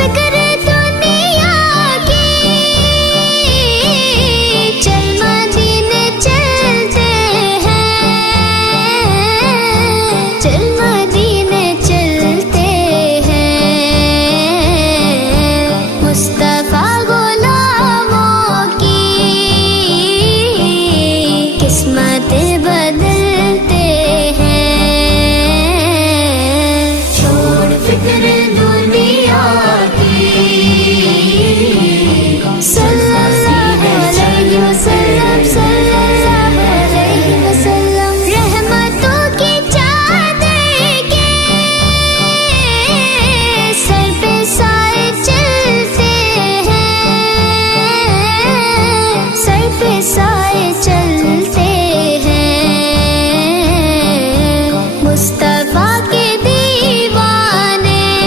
فکر دنیا کی، چل مدینے چلتے ہیں، چل مدینے چلتے ہیں، مصطفیٰ غلاموں کی قسمت بدلتے ہیں۔ چھوڑ فکر